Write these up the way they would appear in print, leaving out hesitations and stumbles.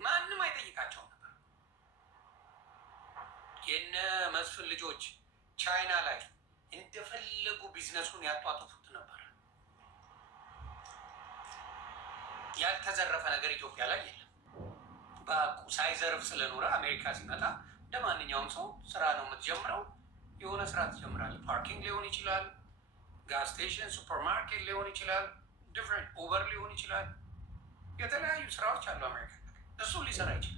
ማንም አይጠይቃቸውም ነበር። የነ መስፍን ልጆች ቻይና ላይ እንደፈለጉ ቢዝነሱን ያጧጡፉት ነበር። ያልተዘረፈ ነገር ኢትዮጵያ ላይ የለም። በአቁ ሳይዘርፍ ስለኖረ አሜሪካ ሲመጣ እንደ ማንኛውም ሰው ስራ ነው የምትጀምረው። የሆነ ስራ ትጀምራለህ። ፓርኪንግ ሊሆን ይችላል፣ ጋዝ ስቴሽን፣ ሱፐርማርኬት ሊሆን ይችላል፣ ዲፍረንት ኡበር ሊሆን ይችላል። የተለያዩ ስራዎች አሉ አሜሪካ። እሱን ሊሰራ ይችላል።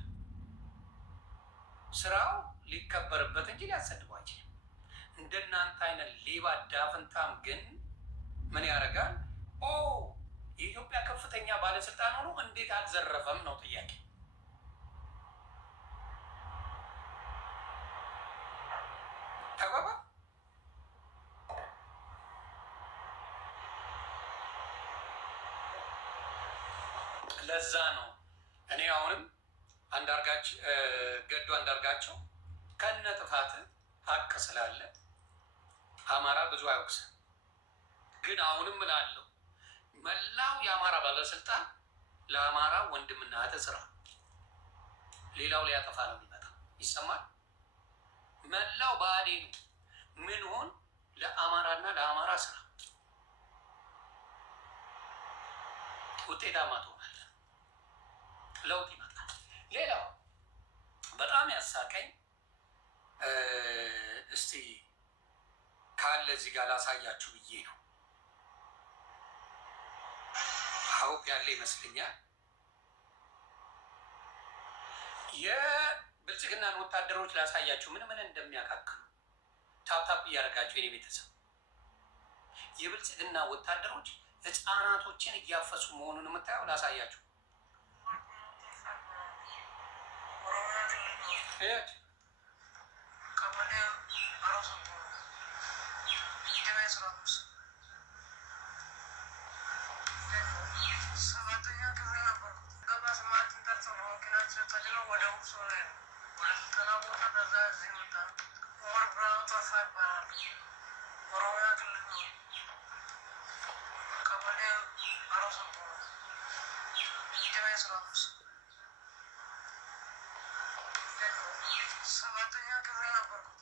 ስራው ሊከበርበት እንጂ ሊያሰድበው አይችልም። እንደናንተ አይነት ሌባ ዳፍንታም ግን ምን ያደርጋል? ኦ የኢትዮጵያ ከፍተኛ ባለስልጣን ሆኖ እንዴት አልዘረፈም ነው ጥያቄ። ተጓባ ለዛ ነው እኔ አሁንም ገዱ አንዳርጋቸው ከነ ጥፋት ሀቅ ስላለ አማራ ብዙ አይወቅስም። ግን አሁንም እላለሁ መላው የአማራ ባለስልጣን ለአማራ ወንድምና እህት ስራ፣ ሌላው ሊያጠፋ ነው የሚመጣው። ይሰማል። መላው ብአዴኑ ምን ሆን ለአማራና ለአማራ ስራ ውጤታማ ትሆናለህ፣ ለውጥ ይመጣል። ሌላው በጣም ያሳቀኝ እስቲ ካለ እዚህ ጋር ላሳያችሁ ብዬ ነው። ሀውቅ ያለ ይመስለኛል። የብልጽግናን ወታደሮች ላሳያችሁ ምን ምን እንደሚያካክሉ። ታፕታፕ እያደረጋችሁ የኔ ቤተሰብ፣ የብልጽግና ወታደሮች ህፃናቶችን እያፈሱ መሆኑን የምታየው ላሳያችሁ። ሰባተኛ ክፍል ነበርኩት።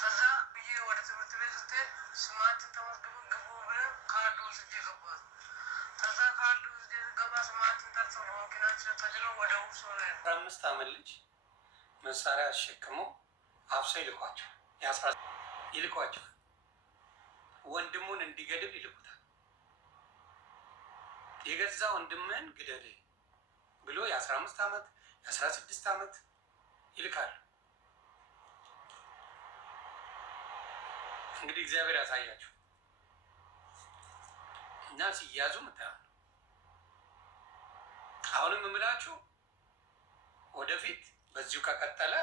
ከዛ ብዬ ወደ ትምህርት ቤት ስትሄድ ስማችን ተመዝግቡ ግቡ ብለን ካርድ ወስጄ ገባሁ። ከዛ ካርድ ወስጄ ገባ ስማችን ጠርተው በመኪናችን ተጭነው ወደ ውሶ ነው። 15 ዓመት ልጅ መሳሪያ አሸክመው አፍሰው ይልኳቸዋል። ወንድሙን እንዲገድል ይልኩታል። የገዛ ወንድምን ግደል ብሎ የ15 ዓመት የ16 ዓመት ይልካል። እንግዲህ እግዚአብሔር ያሳያችሁ እና ሲያዙ ምታያሉ። አሁንም የምላችሁ ወደፊት በዚሁ ከቀጠለ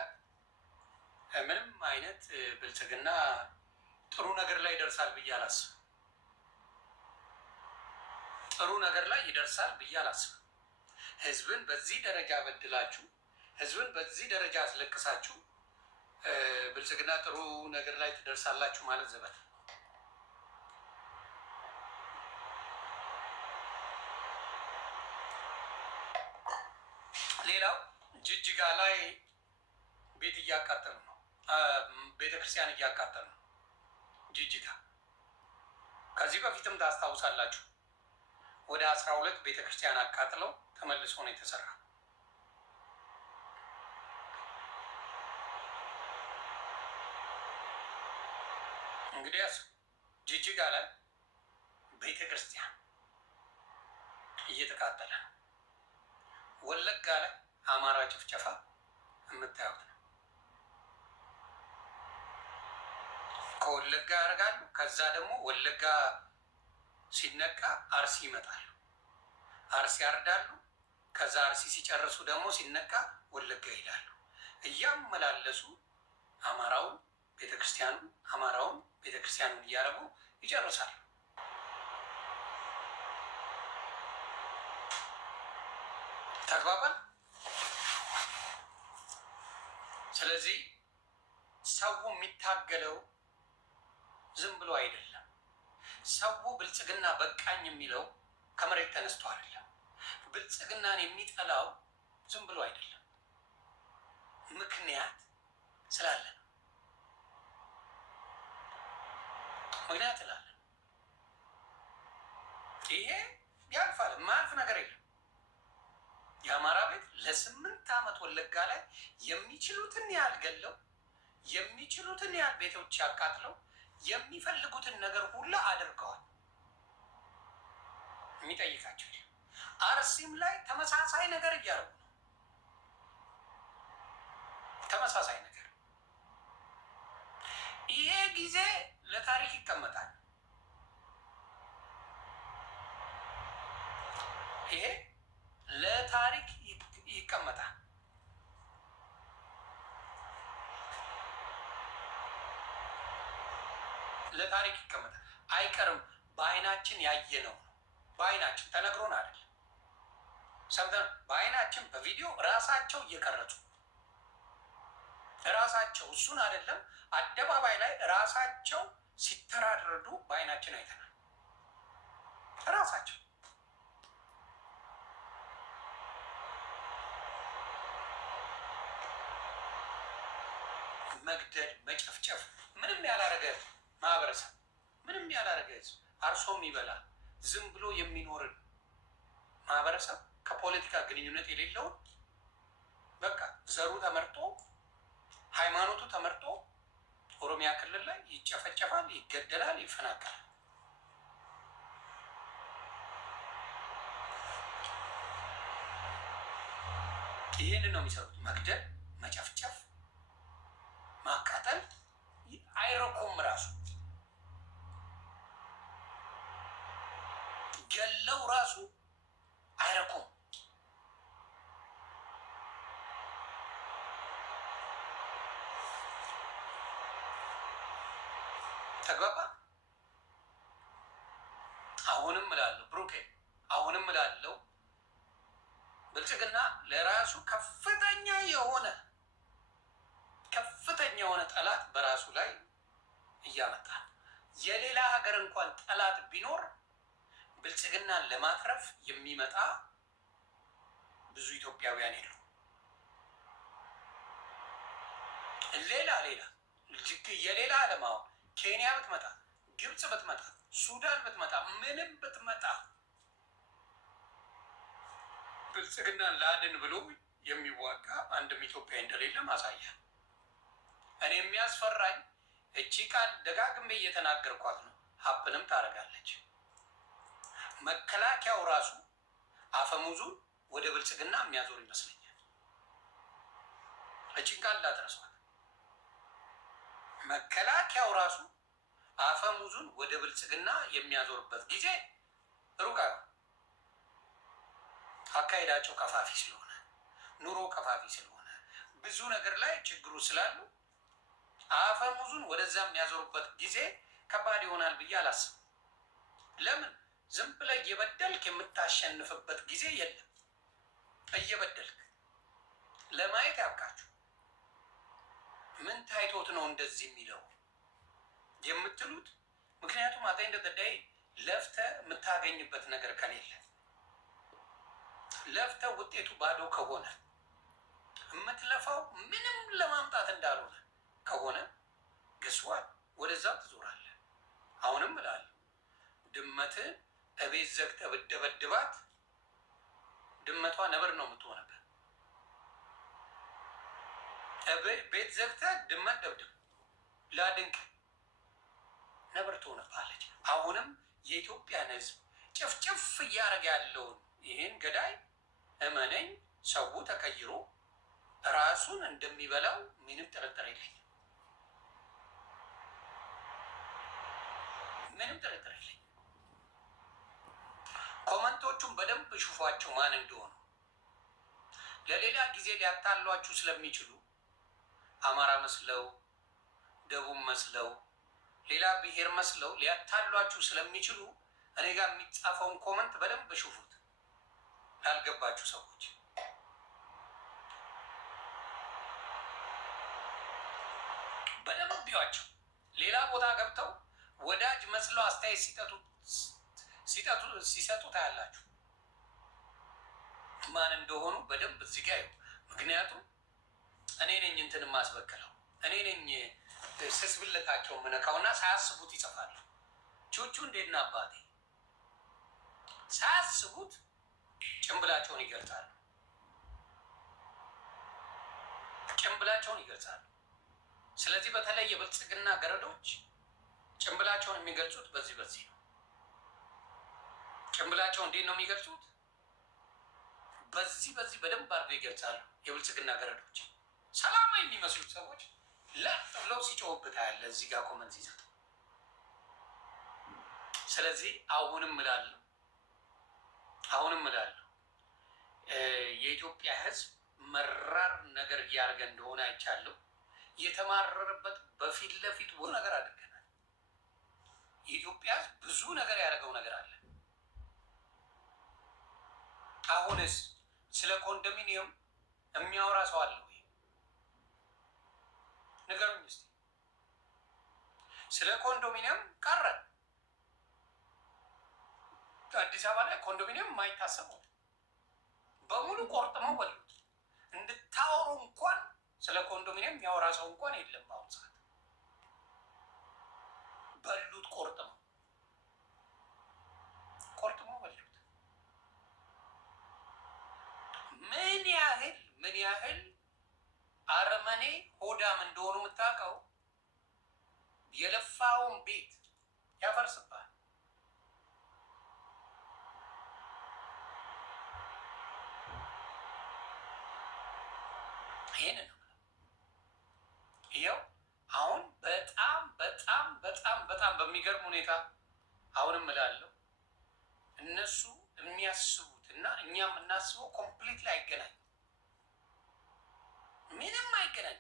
ምንም አይነት ብልጽግና ጥሩ ነገር ላይ ይደርሳል ብዬ አላስብም። ጥሩ ነገር ላይ ይደርሳል ብዬ አላስብም። ህዝብን በዚህ ደረጃ በድላችሁ፣ ህዝብን በዚህ ደረጃ አስለቅሳችሁ ብልጽግና ጥሩ ነገር ላይ ትደርሳላችሁ ማለት ዘበት። ሌላው ጅጅጋ ላይ ቤት እያቃጠሉ ነው፣ ቤተክርስቲያን እያቃጠሉ ነው። ጅጅጋ ከዚህ በፊትም ታስታውሳላችሁ ወደ 12 ቤተክርስቲያን አቃጥለው ተመልሶ ነው የተሰራ። እንግዲህ ጅጅጋ ላይ ቤተክርስቲያን እየተቃጠለ ነው። ወለጋ ላይ አማራ ጭፍጨፋ የምታዩት ነው። ከወለጋ ያደርጋሉ። ከዛ ደግሞ ወለጋ ሲነቃ አርሲ ይመጣሉ፣ አርሲ ያርዳሉ። ከዛ አርሲ ሲጨርሱ ደግሞ ሲነቃ ወለጋ ይሄዳሉ። እያመላለሱ አማራውን ቤተክርስቲያኑን፣ አማራውን ቤተክርስቲያኑን እያደረጉ ይጨርሳሉ። ተግባባን። ስለዚህ ሰው የሚታገለው ዝም ብሎ አይደለም። ሰው ብልጽግና በቃኝ የሚለው ከመሬት ተነስቶ አይደለም። ብልጽግናን የሚጠላው ዝም ብሎ አይደለም፣ ምክንያት ስላለ ነው። ምክንያት ስላለ ይሄ ያልፋል። የማያልፍ ነገር የለም። የአማራ ቤት ለ8 ዓመት ወለጋ ላይ የሚችሉትን ያህል ገለው የሚችሉትን ያህል ቤቶች ያቃጥለው የሚፈልጉትን ነገር ሁሉ አድርገዋል። የሚጠይቃቸው አርሲም ላይ ተመሳሳይ ነገር እያደረጉ ነው። ተመሳሳይ ነገር። ይሄ ጊዜ ለታሪክ ይቀመጣል። ይሄ ለታሪክ ይቀመጣል። ለታሪክ ይቀመጣል። አይቀርም። በአይናችን ያየነው ነው። በአይናችን ተነግሮን አይደለም፣ ሰምተን በአይናችን በቪዲዮ ራሳቸው እየቀረጹ ራሳቸው እሱን አይደለም አደባባይ ላይ ራሳቸው ሲተራረዱ በአይናችን አይተናል። ራሳቸው መግደል፣ መጨፍጨፍ ምንም ያላረገ ማህበረሰብ ምንም ያላረገ ህዝብ አርሶ የሚበላ ዝም ብሎ የሚኖርን ማህበረሰብ ከፖለቲካ ግንኙነት የሌለውን በቃ ዘሩ ተመርጦ ሃይማኖቱ ተመርጦ ኦሮሚያ ክልል ላይ ይጨፈጨፋል፣ ይገደላል፣ ይፈናቀላል። ይህንን ነው የሚሰሩት። መግደል፣ መጨፍጨፍ፣ ማቃጠል አይረኩም። ራሱ ገለው ራሱ አይረኩም። ተግባባ። አሁንም እላለሁ ብሩኬ፣ አሁንም እላለሁ ብልጽግና ለራሱ ከፍተኛ የሆነ ጠላት በራሱ ላይ እያመጣ የሌላ ሀገር እንኳን ጠላት ቢኖር ብልጽግናን ለማትረፍ የሚመጣ ብዙ ኢትዮጵያውያን የሉ። ሌላ የሌላ ዓለማው ኬንያ ብትመጣ፣ ግብፅ ብትመጣ፣ ሱዳን ብትመጣ፣ ምንም ብትመጣ ብልጽግናን ላድን ብሎ የሚዋጋ አንድም ኢትዮጵያ እንደሌለ ማሳያ። እኔ የሚያስፈራኝ እቺ ቃል ደጋግሜ እየተናገርኳት ነው። ሀብንም ታደርጋለች። መከላከያው ራሱ አፈሙዙን ወደ ብልጽግና የሚያዞር ይመስለኛል። እቺን ቃል እንዳትረሷት። መከላከያው ራሱ አፈሙዙን ወደ ብልጽግና የሚያዞርበት ጊዜ ሩቅ አይሆንም። አካሄዳቸው ከፋፊ ስለሆነ፣ ኑሮ ከፋፊ ስለሆነ፣ ብዙ ነገር ላይ ችግሩ ስላሉ አፈሙዙን ወደዛ የሚያዞሩበት ጊዜ ከባድ ይሆናል ብዬ አላስብም። ለምን? ዝም ብለህ እየበደልክ የምታሸንፍበት ጊዜ የለም። እየበደልክ ለማየት ያብቃችሁ። ምን ታይቶት ነው እንደዚህ የሚለው የምትሉት? ምክንያቱም አታይ እንደተዳይ ለፍተ የምታገኝበት ነገር ከሌለ፣ ለፍተ ውጤቱ ባዶ ከሆነ፣ የምትለፋው ምንም ለማምጣት እንዳልሆነ ከሆነ ግስዋል ወደዛ ትዞራለህ። አሁንም እላለሁ ድመትን እቤት ዘግተህ ብትደበድባት ድመቷ ነብር ነው የምትሆንበት። ቤት ዘግተህ ድመት ደብድብ ላድንቅ ነብር ትሆንባለች። አሁንም የኢትዮጵያን ሕዝብ ጭፍጭፍ እያደረገ ያለውን ይህን ገዳይ እመነኝ፣ ሰው ተቀይሮ ራሱን እንደሚበላው ምንም ጥርጥር የለኝም። ምንም ጥርጥር የለኝም። ኮመንቶቹን በደንብ ሹፏቸው ማን እንደሆኑ። ለሌላ ጊዜ ሊያታሏችሁ ስለሚችሉ አማራ መስለው፣ ደቡብ መስለው፣ ሌላ ብሔር መስለው ሊያታሏችሁ ስለሚችሉ እኔ ጋር የሚጻፈውን ኮመንት በደንብ ሹፉት። ላልገባችሁ ሰዎች በደንብ ቢዋቸው። ሌላ ቦታ ገብተው ወዳጅ መስለው አስተያየት ሲሰጡ ታያላችሁ። ማን እንደሆኑ በደንብ እዚህ ጋር ይኸው። ምክንያቱም እኔ ነኝ እንትን የማስበክለው፣ እኔ ነኝ ስስብለታቸው ምነካውና ሳያስቡት ይጽፋሉ። ቹቹ እንዴት ና አባቴ ሳያስቡት ጭንብላቸውን ይገልጻሉ። ጭንብላቸውን ይገልጻሉ። ስለዚህ በተለይ የብልጽግና ገረዶች ጭንብላቸውን የሚገልጹት በዚህ ነው። ጭንብላቸውን እንዴት ነው የሚገልጹት? በዚህ በደንብ አድርገው ይገልጻሉ። የብልጽግና ገረዶች ሰላማዊ የሚመስሉት ሰዎች ለጥ ብለው ሲጮውብታ ያለ እዚህ ጋር ኮመንት ሲሰጡ። ስለዚህ አሁንም እላለሁ የኢትዮጵያ ሕዝብ መራር ነገር እያደረገ እንደሆነ አይቻለሁ። የተማረረበት በፊት ለፊት ብዙ ነገር አድርገናል። የኢትዮጵያ ሕዝብ ብዙ ነገር ያደረገው ነገር አለ። አሁንስ ስለ ኮንዶሚኒየም የሚያወራ ሰው አለ ወይ? ንገሩኝ እስኪ። ስለ ኮንዶሚኒየም ቀረ። አዲስ አበባ ላይ ኮንዶሚኒየም የማይታሰበው በሙሉ ቆርጥመው በሉት። እንድታወሩ እንኳን ስለ ኮንዶሚኒየም የሚያወራ ሰው እንኳን የለም። በአሁኑ ሰዓት በሉት፣ ቆርጥመው በሉት። ምን ያህል አረመኔ ሆዳም እንደሆኑ የምታውቀው የለፋውን ቤት ያፈርስባል። ይሄንን ነው ይኸው። አሁን በጣም በሚገርም ሁኔታ አሁንም እላለሁ እነሱ የሚያስቡት እና እኛ የምናስበው ኮምፕሊት ላይ አይገናኝ፣ ምንም አይገናኝ።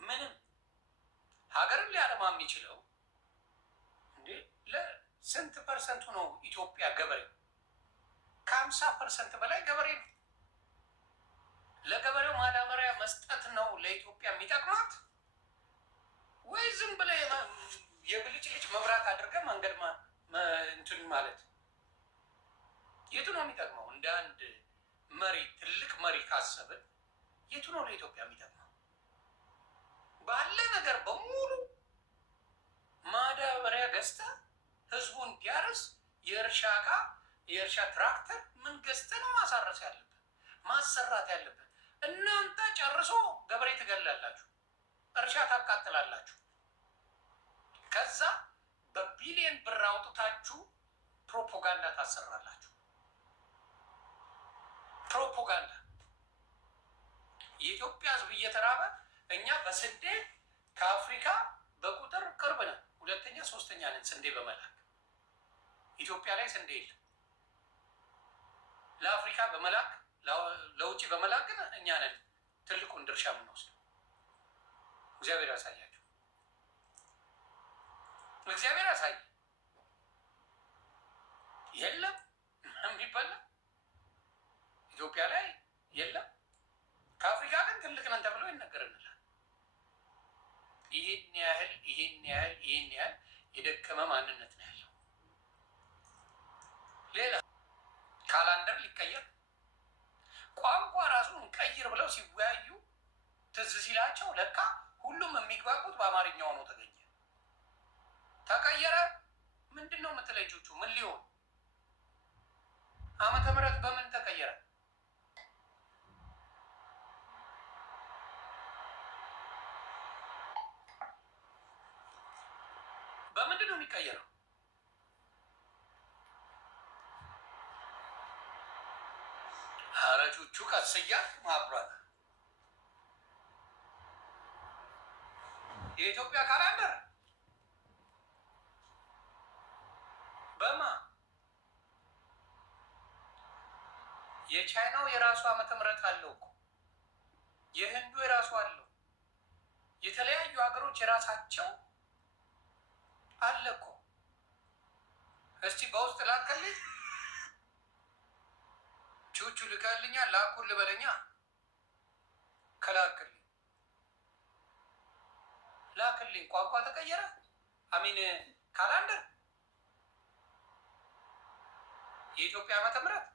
ምንም ሀገርን ሊያለማ የሚችለው እንዴ ለስንት ፐርሰንቱ ነው? ኢትዮጵያ ገበሬ ከ50% በላይ ገበሬ ነው። ለገበሬው ማዳበሪያ መስጠት ነው ለኢትዮጵያ የሚጠቅማት ወይ ዝም ብለህ የብልጭልጭ መብራት አድርገህ መንገድ እንትን ማለት የቱ ነው የሚጠቅመው? እንደ አንድ መሪ ትልቅ መሪ ካሰብን የቱ ነው ለኢትዮጵያ የሚጠቅመው? ባለ ነገር በሙሉ ማዳበሪያ ገዝተህ ህዝቡ እንዲያርስ የእርሻ እቃ የእርሻ ትራክተር ምን ገዝተህ ነው ማሳረስ ያለብን ማሰራት ያለብን? እናንተ ጨርሶ ገበሬ ትገላላችሁ፣ እርሻ ታቃጥላላችሁ። ከዛ በቢሊየን ብር አውጥታችሁ ፕሮፓጋንዳ ታሰራላችሁ። ፕሮፓጋንዳ የኢትዮጵያ ህዝብ እየተራበ እኛ በስንዴ ከአፍሪካ በቁጥር ቅርብ ነን፣ 2ኛ 3ኛ ነን ስንዴ በመላክ። ኢትዮጵያ ላይ ስንዴ የለም። ለአፍሪካ በመላክ ለውጭ በመላክ ግን እኛ ነን ትልቁን ድርሻ የምንወስደው። እግዚአብሔር ያሳያችሁ፣ እግዚአብሔር ያሳይ። የለም የሚበላ ኢትዮጵያ ላይ የለም። ከአፍሪካ ግን ትልቅ ነን ተብሎ ይነገርንላል። ይህን ያህል የደከመ ማንነት ነው ያለው። ሌላ ካላንደር ሊቀየር ቋንቋ ራሱን ቀይር ብለው ሲወያዩ ትዝ ሲላቸው ለካ ሁሉም የሚግባቡት በአማርኛ ሆኖ ተገኘ። ተቀየረ። ምንድን ነው የምትለኝ ቹቹ? ምን ሊሆን ዓመተ ምህረት በምን ተቀየረ? በምንድን ነው የሚቀየረው? ቹቹ ቀስያ ማብራት የኢትዮጵያ ካላንደር በማ የቻይናው የራሱ ዓመተ ምህረት አለው እኮ፣ የህንዱ የራሱ አለው፣ የተለያዩ ሀገሮች የራሳቸው አለ እኮ። እስቲ በውስጥ ላከልኝ ቹቹ ልካልኛ ላኩል ልበለኛ ከላክልኝ ላክልኝ። ቋንቋ ተቀየረ። አሚን ካላንደር የኢትዮጵያ ዓመተ ምህረት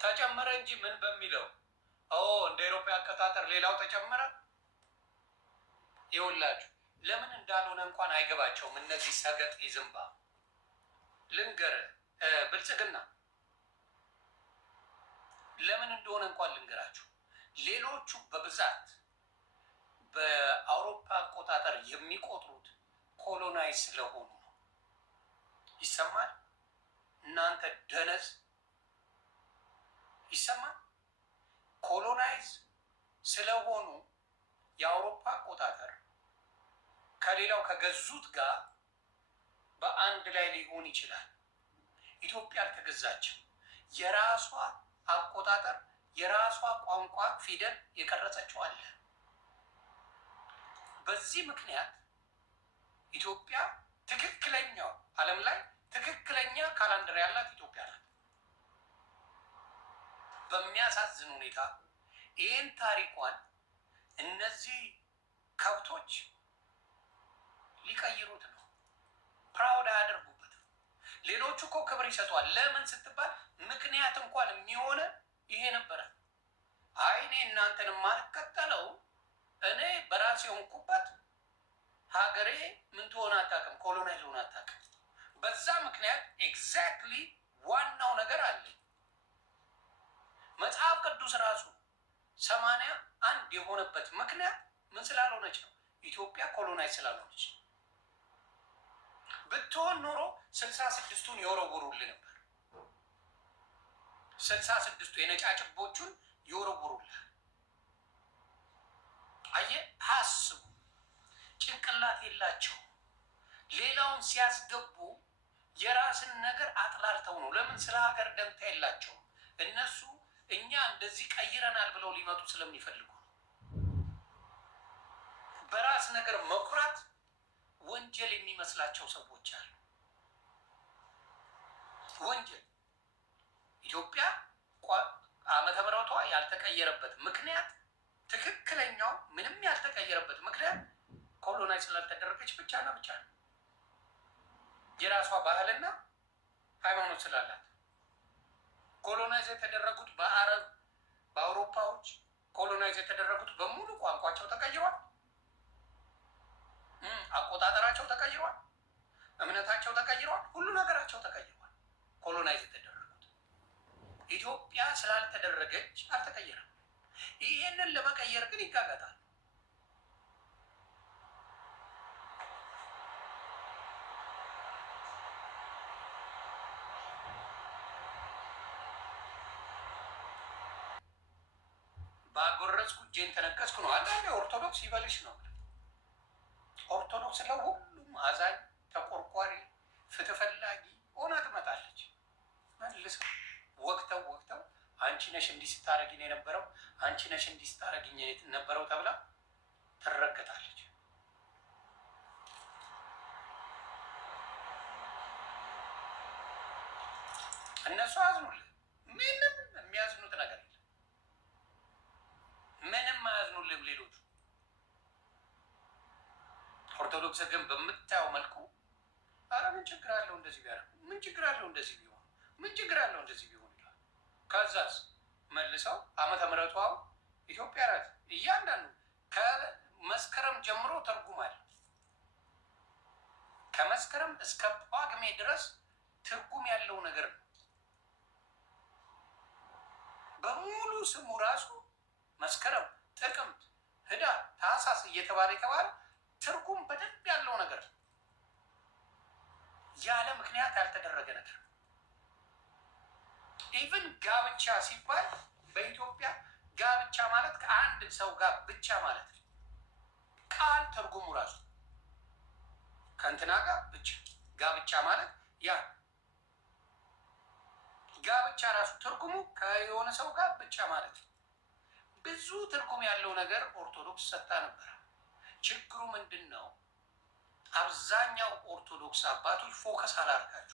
ተጨመረ እንጂ ምን በሚለው እንደ አውሮፓ አቆጣጠር ሌላው ተጨመረ። ይኸውላችሁ ለምን እንዳልሆነ እንኳን አይገባቸውም እነዚህ ሰገጥ ዝምባ። ልንገርህ ብልጽግና ለምን እንደሆነ እንኳን ልንገራችሁ። ሌሎቹ በብዛት በአውሮፓ አቆጣጠር የሚቆጥሩት ኮሎናይዝ ስለሆኑ ነው። ይሰማል? እናንተ ደነዝ ይሰማል? ኮሎናይዝ ስለሆኑ የአውሮፓ አቆጣጠር ከሌላው ከገዙት ጋር በአንድ ላይ ሊሆን ይችላል። ኢትዮጵያ አልተገዛችም። የራሷ አቆጣጠር፣ የራሷ ቋንቋ ፊደል የቀረጸችው አለ። በዚህ ምክንያት ኢትዮጵያ ትክክለኛው ዓለም ላይ ትክክለኛ ካላንደር ያላት ኢትዮጵያ ናት። በሚያሳዝን ሁኔታ ይህን ታሪኳን እነዚህ ከብቶች ሊቀይሩት ነው። ፕራውድ አያደርጉበትም። ሌሎቹ እኮ ክብር ይሰጧል። ለምን ስትባል ምክንያት እንኳን የሚሆነ ይሄ ነበረ። አይ እኔ እናንተን የማልከተለው እኔ በራሴ ሆንኩበት ሀገሬ ምን ትሆን አታውቅም፣ ኮሎናይዝ ሆን አታውቅም። በዛ ምክንያት ኤግዛክትሊ ዋናው ነገር አለ። መጽሐፍ ቅዱስ ራሱ 81 የሆነበት ምክንያት ምን ስላልሆነች ነው? ኢትዮጵያ ኮሎናይዝ ስላልሆነች። ብትሆን ኖሮ 66ቱን የወረውሩልህ ነበር። 66ቱ የነጫጭቦቹን ይወረውሩልህ። አየህ፣ አስቡ። ጭንቅላት የላቸው። ሌላውን ሲያስገቡ የራስን ነገር አጥላልተው ነው። ለምን? ስለ ሀገር ደምታ የላቸው። እነሱ እኛ እንደዚህ ቀይረናል ብለው ሊመጡ ስለሚፈልጉ ነው። በራስ ነገር መኩራት ወንጀል የሚመስላቸው ሰዎች አሉ። ወንጀል ኢትዮጵያ ዓመተ ምሕረቷ ያልተቀየረበት ምክንያት ትክክለኛው ምንም ያልተቀየረበት ምክንያት ኮሎናይዝ ስላልተደረገች ብቻና ብቻ ነው። የራሷ ባህልና ሃይማኖት ስላላት። ኮሎናይዝ የተደረጉት በአረብ በአውሮፓዎች ኮሎናይዝ የተደረጉት በሙሉ ቋንቋቸው ተቀይሯል፣ አቆጣጠራቸው ተቀይሯል፣ እምነታቸው ተቀይሯል፣ ሁሉ ነገራቸው ተቀይሯል። ኮሎናይዝ የተደረጉት ኢትዮጵያ ስላልተደረገች አልተቀየረም። ይሄንን ለመቀየር ግን ይጋጋጣል። ባጎረስኩ እጄን ተነቀስኩ ነው። አንዳንዴ ኦርቶዶክስ ይበልሽ ነው። ኦርቶዶክስ ለሁሉም አዛኝ፣ ተቆርቋሪ፣ ፍትህ ፈላጊ ሆና ትመጣለች። መልሰው ወቅተው አንቺ ነሽ እንዲህ ስታረጊኝ የነበረው፣ አንቺ ነሽ እንዲህ ስታረጊኝ የነበረው ተብላ ትረገጣለች። እነሱ አያዝኑልህ። ምንም የሚያዝኑት ነገር የለም። ምንም አያዝኑልህም ሌሎቹ። ኦርቶዶክስ ግን በምታየው መልኩ አረ ምን ችግር አለው እንደዚህ ቢያደርጉ፣ ምን ችግር አለው እንደዚህ ቢሆን፣ ምን ችግር አለው እንደዚህ ቢሆን ይላል። ከዛስ መልሰው ዓመተ ምሕረቷ ኢትዮጵያ ናት። እያንዳንዱ ከመስከረም ጀምሮ ተርጉማል። ከመስከረም እስከ ጳጉሜ ድረስ ትርጉም ያለው ነገር ነው። በሙሉ ስሙ ራሱ መስከረም፣ ጥቅምት፣ ህዳር፣ ታህሳስ እየተባለ ትርጉም በደንብ ያለው ነገር ነው። ያለ ምክንያት ያልተደረገ ነገር። ኢቭን ጋብቻ ሲባል በኢትዮጵያ ጋብቻ ማለት ከአንድ ሰው ጋር ብቻ ማለት ነው። ቃል ትርጉሙ ራሱ ከእንትና ጋር ብቻ ጋብቻ ማለት ያ ጋብቻ ራሱ ትርጉሙ ከየሆነ ሰው ጋር ብቻ ማለት ነው። ብዙ ትርጉም ያለው ነገር ኦርቶዶክስ ሰጥታ ነበር። ችግሩ ምንድን ነው? አብዛኛው ኦርቶዶክስ አባቶች ፎከስ አላደርጋችሁ